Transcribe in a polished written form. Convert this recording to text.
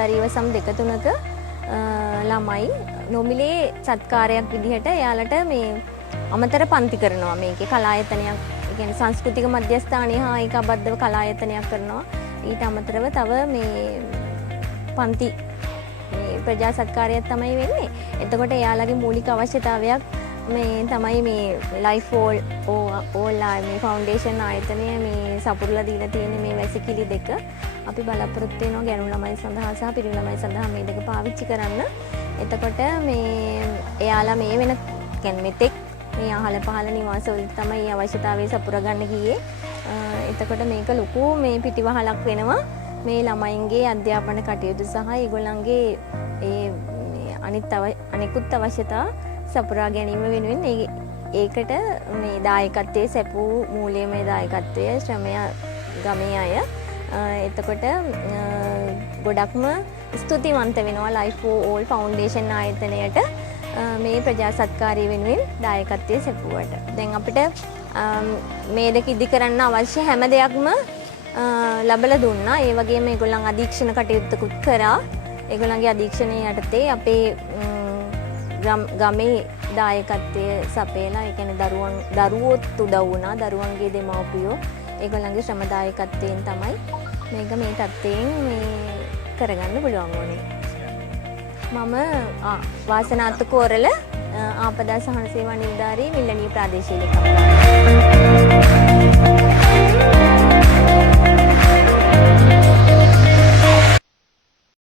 නිලධාරීව සම් දෙක තුනක ළමයි නොමිලේ සත්කාරයක් විදිහට එයාලට මේ අමතර පන්ති කරනවා. මේකේ කලායතනයක්, ඒ කියන්නේ සංස්කෘතික මධ්‍යස්ථානය හා ඒකාබද්ධව කලායතනයක් කරනවා. ඊට අමතරව තව මේ පන්ති මේ ප්‍රජා සත්කාරයක් තමයි වෙන්නේ. එතකොට එයාලගේ මූලික අවශ්‍යතාවයක් මේ තමයි මේ ලයිෆ් ඕලා මේ ෆවුන්ඩේෂන් ආයතනය මේ සපුරලා දීලා තියෙන මේ වැසිකිලි දෙක අපි බලාපොරොත්තු වෙනවා ගැණු ළමයි සඳහා සහ පිරිමි ළමයි සඳහා මේ දෙක පාවිච්චි කරන්න. එතකොට මේ එයාලා මේ වෙන කියන්නේ මෙතෙක් මේ අහල පහල නිවාසවලදී තමයි අවශ්‍යතාවය සපුරා ගන්න ගියේ. එතකොට මේක ලොකු මේ පිටිවහලක් වෙනවා මේ ළමයින්ගේ අධ්‍යාපන කටයුතු සහ ඒගොල්ලන්ගේ ඒ අනිකුත් අවශ්‍යතා සපුරා ගැනීම වෙනුවෙන් ඒකට මේ දායකත්වයේ සැපූ මූල්‍යමය දායකත්වයේ ශ්‍රමය ගමේ අය. එතකොට ගොඩක්ම ස්තුතිවන්ත වෙනවා ලයිෆ් ෆෝ ඕල් ෆවුන්ඩේෂන් ආයතනයට මේ ප්‍රජා සත්කාරය වෙනුවෙන් දායකත්වයේ සැපුවට. දැන් අපිට මේ දෙක ඉදි කරන්න අවශ්‍ය හැම දෙයක්ම ලැබලා දුන්නා. ඒ වගේම ඒගොල්ලන් අධීක්ෂණ කටයුත්තකුත් කරා. ඒගොල්ලන්ගේ අධීක්ෂණය යටතේ අපේ ගමේ දායකත්වය සපයලා ඒ කියන්නේ දරුවොත් උදව් වුණා. දරුවන්ගේ දෙමව්පියෝ ඒගොල්ලන්ගේ ශ්‍රම දායකත්වයෙන් තමයි මේක මේ තත්ත්වයෙන් මේ කරගන්න පුළුවන් වුණේ. මම වාසනාත්තු කෝරළ ආපදා සහන සේවා නිලධාරී මිල්ලණිය ප්‍රාදේශීය ලේකම්කාරී.